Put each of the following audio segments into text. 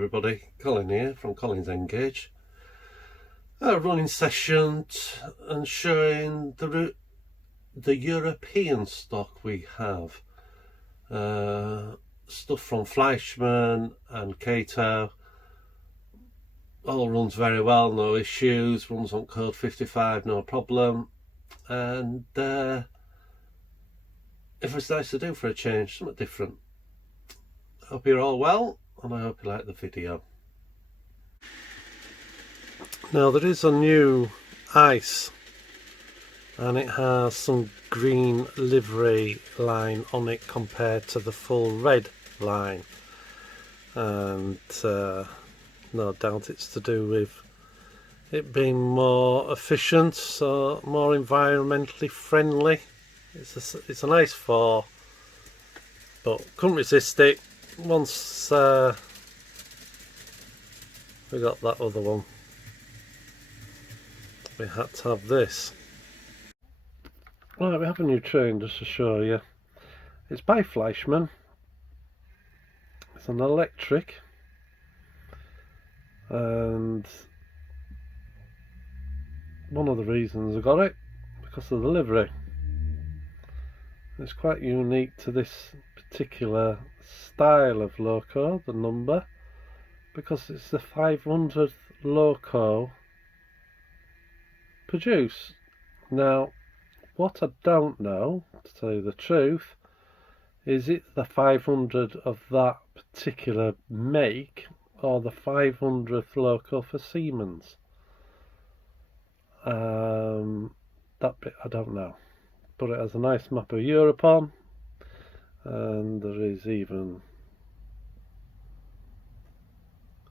everybody, Colin here from Colin's Engage. A running session and showing the European stock we have. Stuff from Fleischmann and Kato. All runs very well, no issues, runs on code 55, no problem. And it was nice to do for a change, something different. Hope you're all well, and I hope you like the video. Now there is a new ice, and it has some green livery line on it compared to the full red line, and no doubt it's to do with it being more efficient, so more environmentally friendly. It's a nice 4, but couldn't resist it. Once we got that other one, we had to have this. Right, we have a new train just to show you. It's by Fleischmann. It's an electric, and one of the reasons I got it, because of the livery. It's quite unique to this particular style of loco, the number, because it's the 500th loco produced. Now, what I don't know, to tell you the truth, is it the 500 of that particular make or the 500th loco for Siemens? That bit I don't know, but it has a nice map of Europe on, and there is even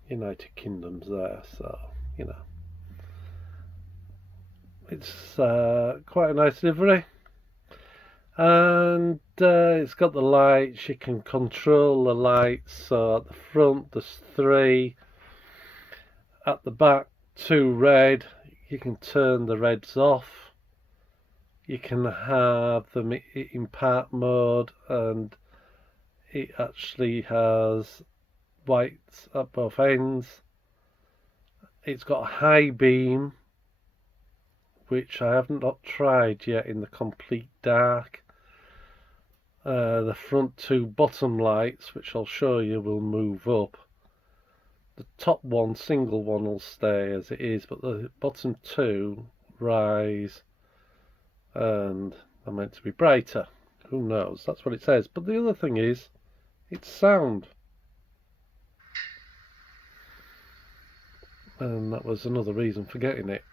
United Kingdoms there, so you know it's quite a nice livery, and it's got the lights. You can control the lights, so at the front there's 3, at the back 2 red. You can turn the reds off. You can have them in park mode, and it actually has whites at both ends. It's got a high beam, which I haven't not tried yet in the complete dark. The front 2 bottom lights, which I'll show you, will move up. The top one, single one, will stay as it is, but the bottom 2 rise, and they're meant to be brighter. Who knows? That's what it says. But the other thing is, it's sound. And that was another reason for getting it.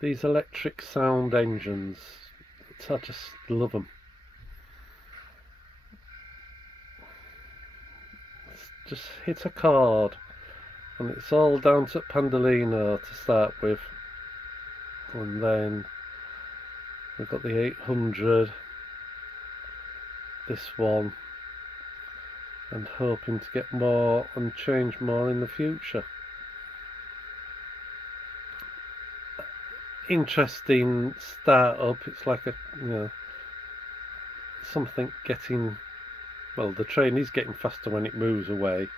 These electric sound engines, I just love them. Just hit a chord, and it's all down to Pandolino to start with, and then we've got the 800, this one, and hoping to get more and change more in the future. Interesting startup. It's like a, something getting, well, the train is getting faster when it moves away,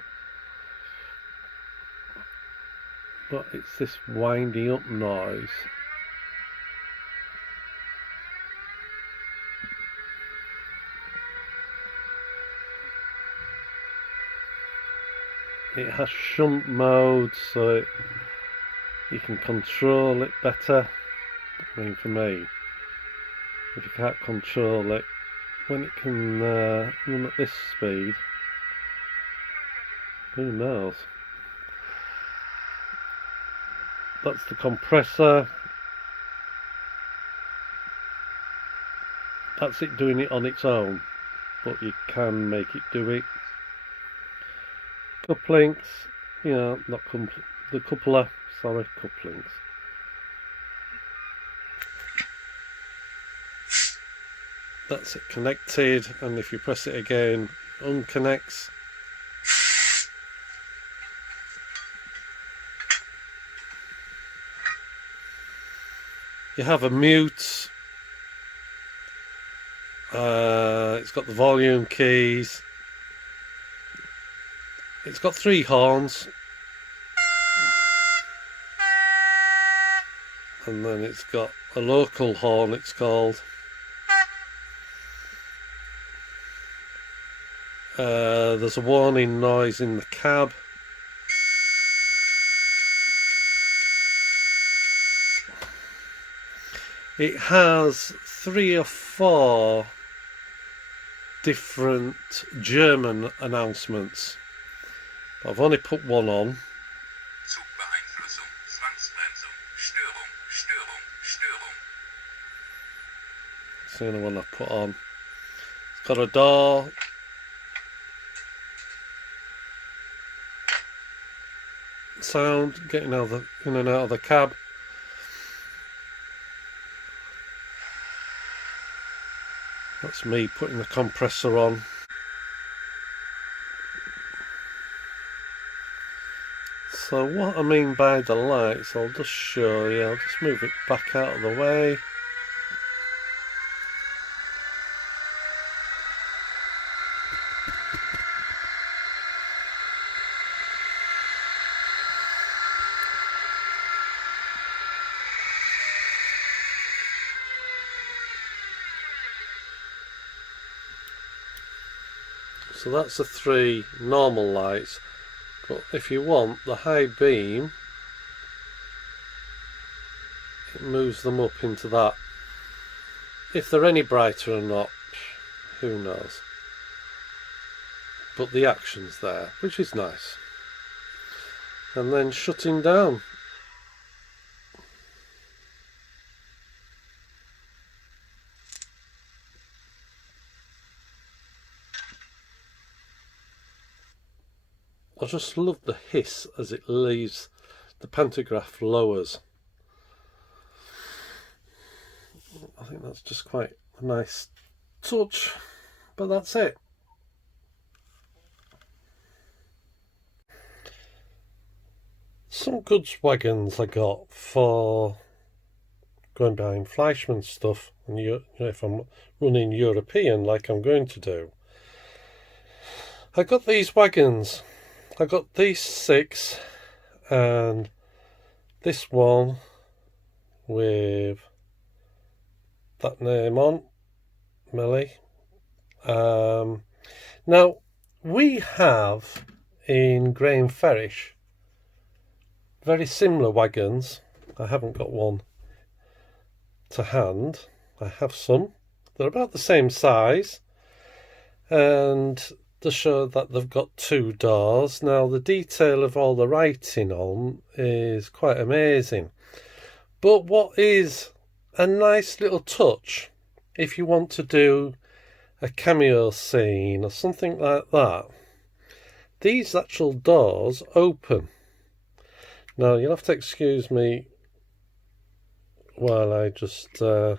but it's this winding up noise. It has shunt mode, so you can control it better. I mean, for me, if you can't control it, when it can run at this speed, who knows? That's the compressor. That's it doing it on its own, but you can make it do it. Couplings, not the coupler, sorry, couplings. That's it connected, and if you press it again, it unconnects. You have a mute It's got the volume keys. It's got 3 horns. And then it's got a local horn, it's called. There's a warning noise in the cab. It has 3 or 4 different German announcements. But I've only put one on. It's the only one I've put on. It's got a door. Sound getting out of the, in and out of the cab. That's me putting the compressor on. So what I mean by the lights, I'll just show you. I'll just move it back out of the way. So that's the 3 normal lights, but if you want the high beam, it moves them up into that. If they're any brighter or not, who knows. But the action's there, which is nice. And then shutting down. I just love the hiss as it leaves, the pantograph lowers. I think that's just quite a nice touch, but that's it. Some good wagons I got for going behind Fleischmann stuff, and if I'm running European like I'm going to do. I got these wagons. I got these 6 and this one with that name on, Millie. Now we have in Graham Farish very similar wagons. I haven't got one to hand. I have some. They're about the same size, and to show that they've got 2 doors. Now the detail of all the writing on is quite amazing, but what is a nice little touch, if you want to do a cameo scene or something like that, these actual doors open. Now you'll have to excuse me while I just open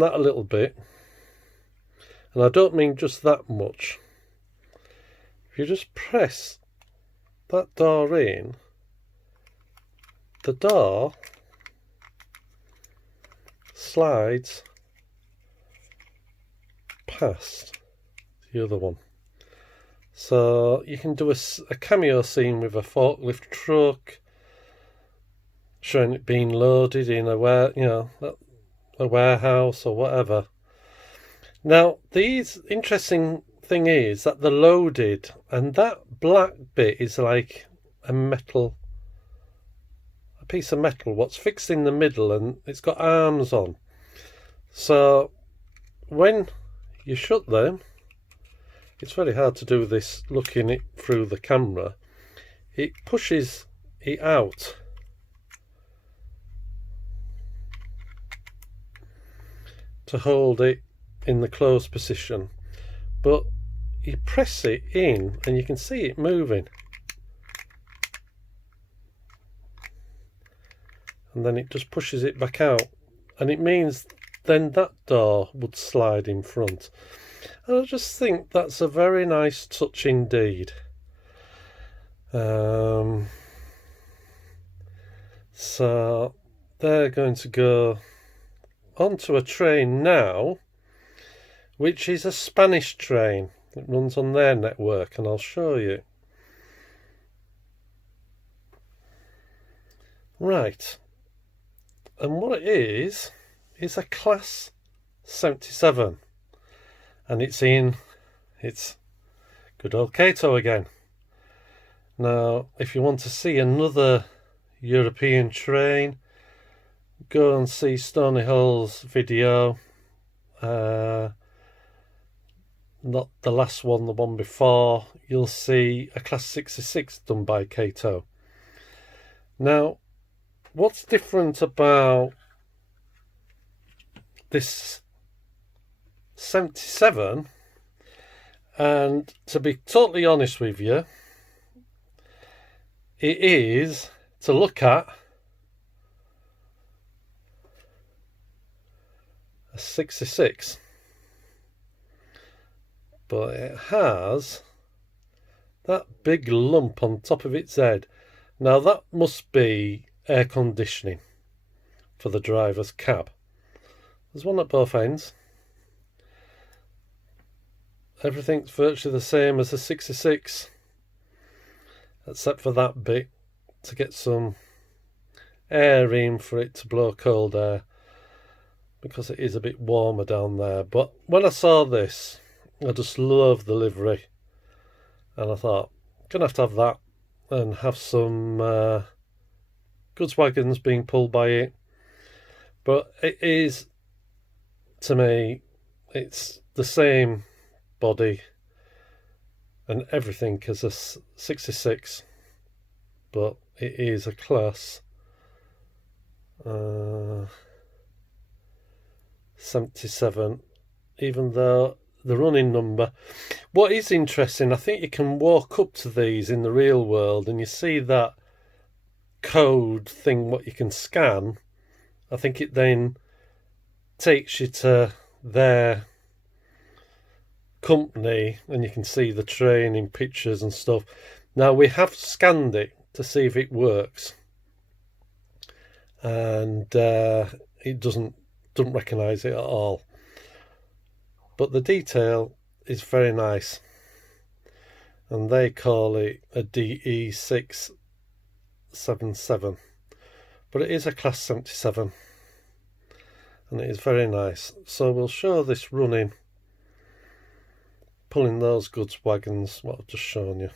that a little bit. And I don't mean just that much. If you just press that door in, the door slides past the other one. So you can do a cameo scene with a forklift truck, showing it being loaded in a warehouse or whatever. Now, these interesting thing is that they're loaded, and that black bit is like a piece of metal, what's fixed in the middle, and it's got arms on. So when you shut them, it's very hard to do this looking it through the camera. It pushes it out. To hold it in the closed position, but you press it in and you can see it moving, and then it just pushes it back out, and it means then that door would slide in front. And I just think that's a very nice touch indeed. So they're going to go onto a train now, which is a Spanish train. It runs on their network, and I'll show you. Right, and what it is a Class 77, and it's good old Cato again. Now, if you want to see another European train, go and see Stony Hall's video. Not the last one, the one before. You'll see a Class 66 done by Cato. Now, what's different about this 77, and to be totally honest with you, it is to look at a 66, but it has that big lump on top of its head. Now that must be air conditioning for the driver's cab. There's one at both ends. Everything's virtually the same as a 66, except for that bit to get some air in for it to blow cold air, because it is a bit warmer down there. But when I saw this, I just love the livery, and I thought, I'm gonna have that and have some goods wagons being pulled by it. But it is, to me, it's the same body and everything as a 66, but it is a Class 77, even though the running number. What is interesting, I think you can walk up to these in the real world and you see that code thing what you can scan. I think it then takes you to their company and you can see the train in pictures and stuff. Now, we have scanned it to see if it works, and it doesn't recognise it at all, but the detail is very nice, and they call it a DE677, but it is a Class 77 and it is very nice. So we'll show this running, pulling those goods wagons, what I've just shown you.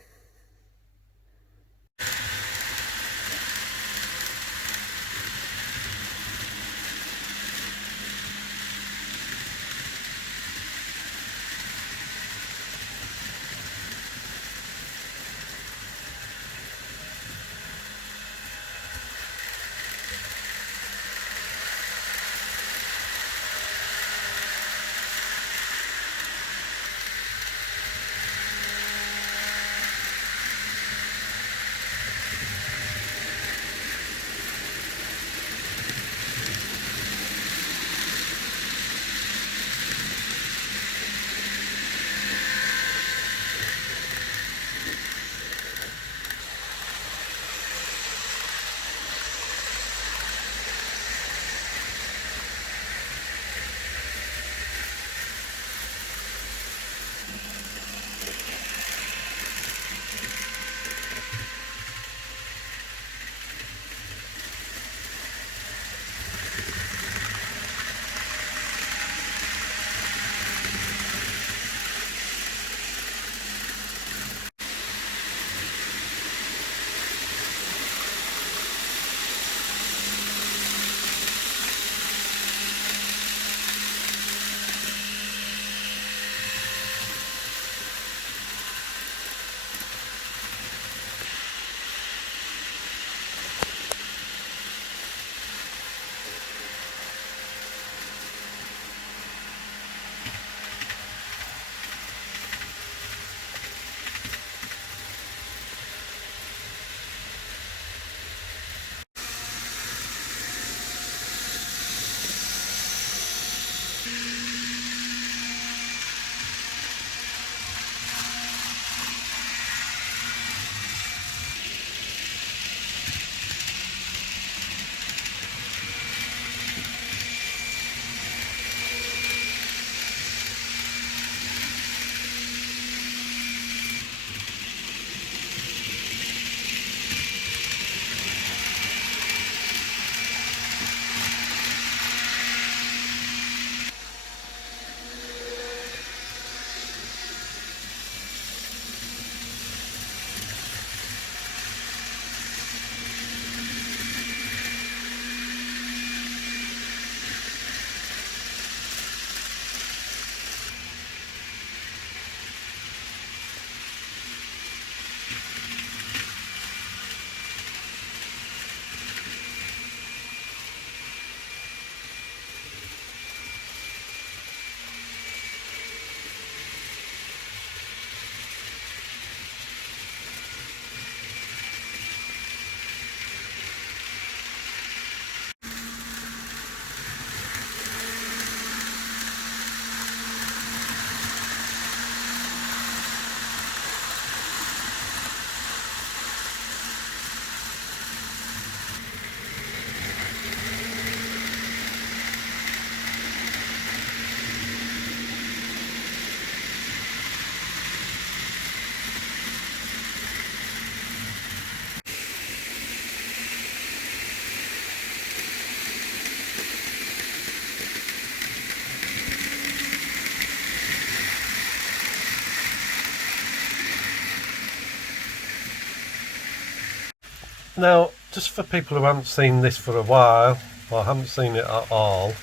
Now, just for people who haven't seen this for a while, or haven't seen it at all,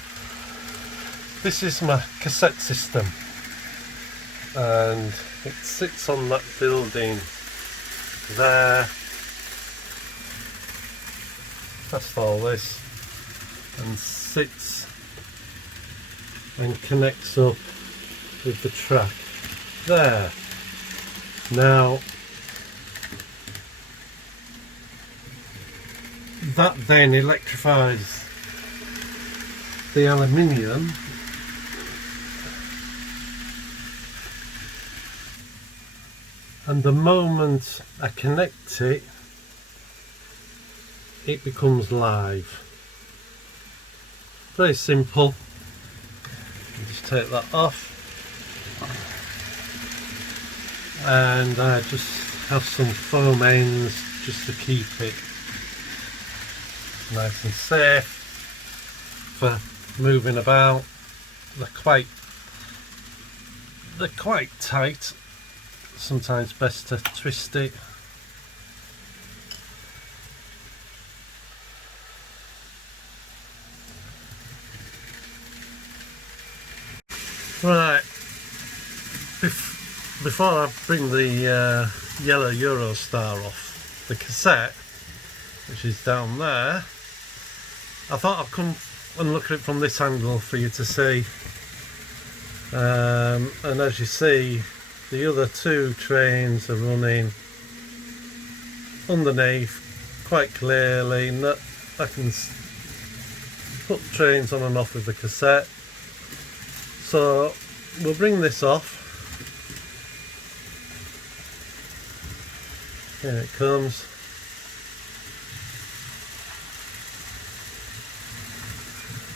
this is my cassette system, and it sits on that building there. Past all this, and sits and connects up with the track there. Now, that then electrifies the aluminium and the moment I connect it, it becomes live. Very simple. Just take that off and I just have some foam ends just to keep it nice and safe for moving about. They're quite tight, sometimes best to twist it. Right, before I bring the yellow Eurostar off the cassette, which is down there, I thought I'd come and look at it from this angle for you to see. And as you see, the other two trains are running underneath quite clearly. I can put trains on and off with the cassette. So we'll bring this off. Here it comes.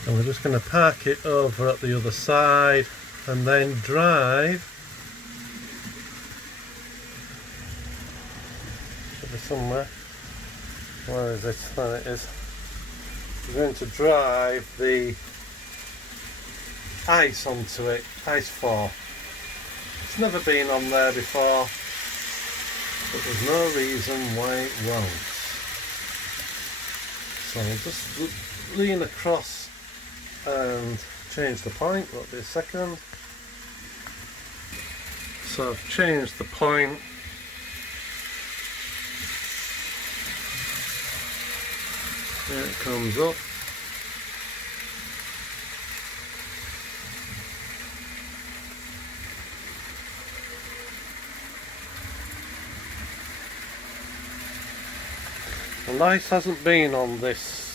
And we're just going to park it over at the other side and then drive. Should be somewhere. Where is it? There it is. We're going to drive the ice onto it, ice 4. It's never been on there before, but there's no reason why it won't. So I'll just lean across and change the point. Won't be a second. So I've changed the point. There it comes up. The light hasn't been on this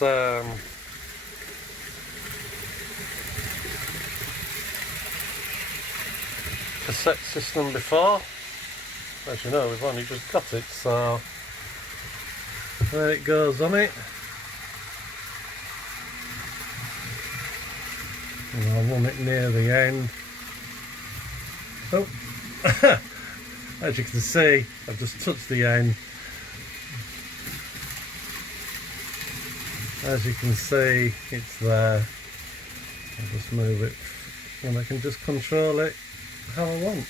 cassette system before. As you know, we've only just got it, so there it goes on it. And I'll run it near the end. Oh, as you can see, I've just touched the end. As you can see, it's there. I'll just move it and I can just control it how I want.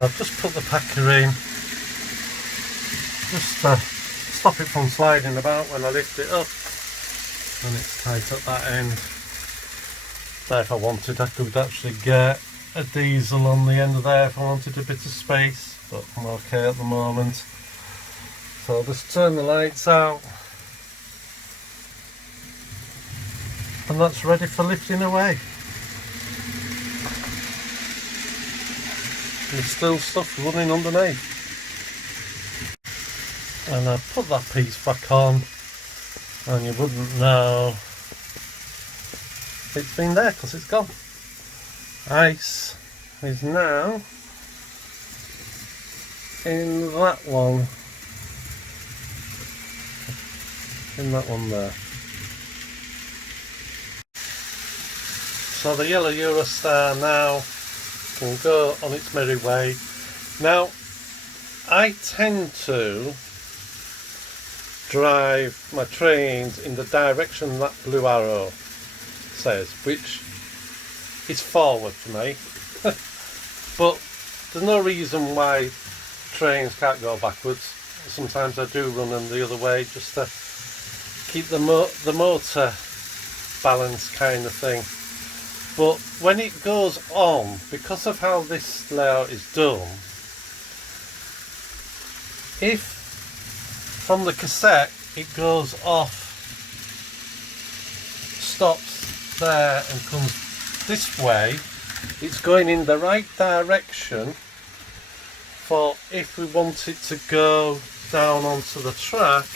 I've just put the packer in just to stop it from sliding about when I lift it up, and it's tight at that end. So if I wanted, I could actually get a diesel on the end of there if I wanted a bit of space, but I'm okay at the moment. So I'll just turn the lights out and that's ready for lifting away. There's still stuff running underneath. And I put that piece back on and you wouldn't know it's been there because it's gone. Ice is now in that one there. So the yellow Eurostar now can go on its merry way. Now I tend to drive my trains in the direction that blue arrow says, which is forward for me. But there's no reason why trains can't go backwards. Sometimes I do run them the other way just to keep the motor balance kind of thing. But when it goes on, because of how this layout is done, if from the cassette it goes off, stops there and comes this way, it's going in the right direction for if we want it to go down onto the track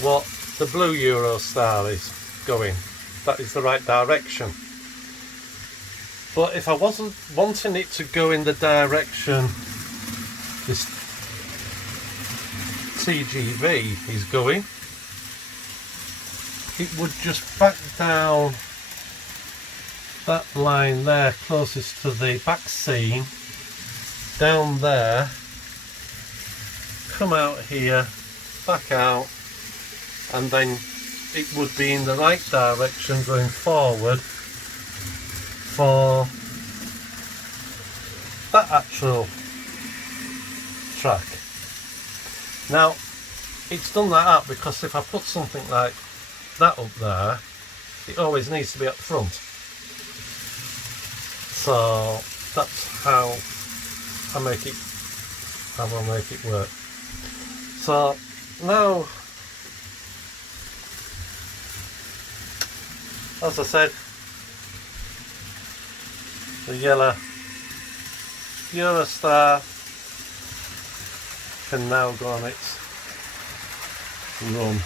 what the blue Eurostar is going. That is the right direction. But if I wasn't wanting it to go in the direction this TGV is going, it would just back down that line there closest to the back seam, down there, come out here, back out, and then it would be in the right direction going forward for that actual track. Now it's done that up because if I put something like that up there, it always needs to be up front. So that's how I make it work. So now, as I said, the yellow Eurostar can now go on its run.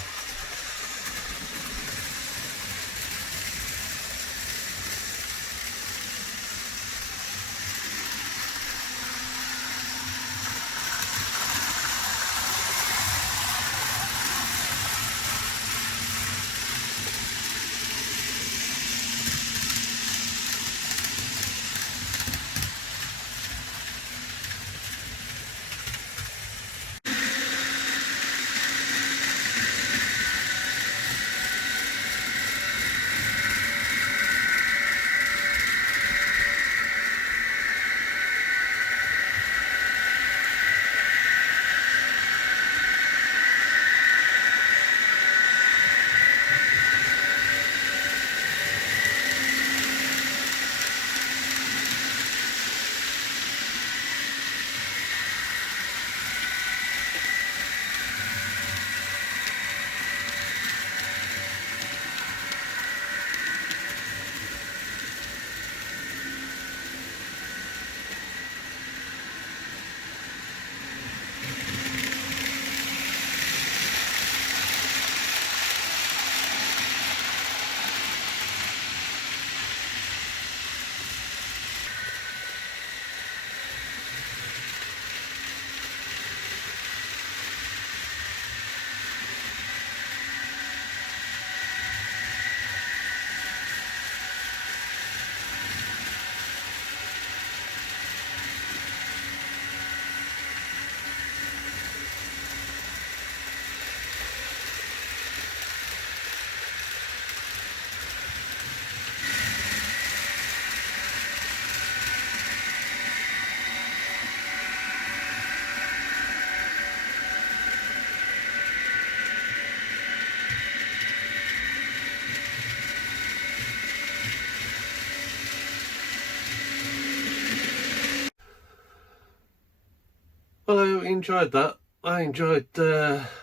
enjoyed that. I enjoyed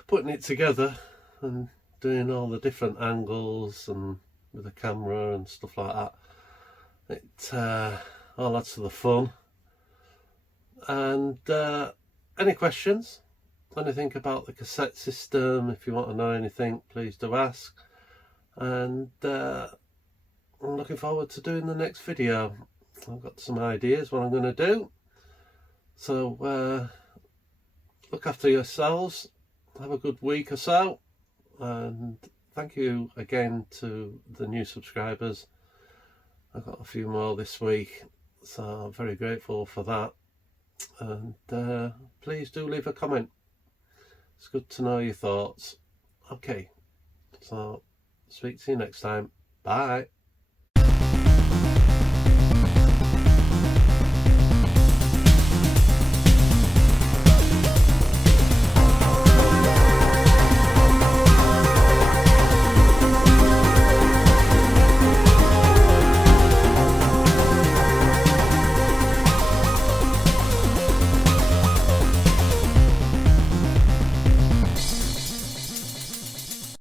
putting it together and doing all the different angles and with the camera and stuff like that. It all adds to the fun. And any questions, anything about the cassette system, if you want to know anything, please do ask. And I'm looking forward to doing the next video. I've got some ideas what I'm going to do. So look after yourselves, have a good week or so, and thank you again to the new subscribers. I've got a few more this week, so I'm very grateful for that. And please do leave a comment. It's good to know your thoughts. Okay, so speak to you next time. Bye.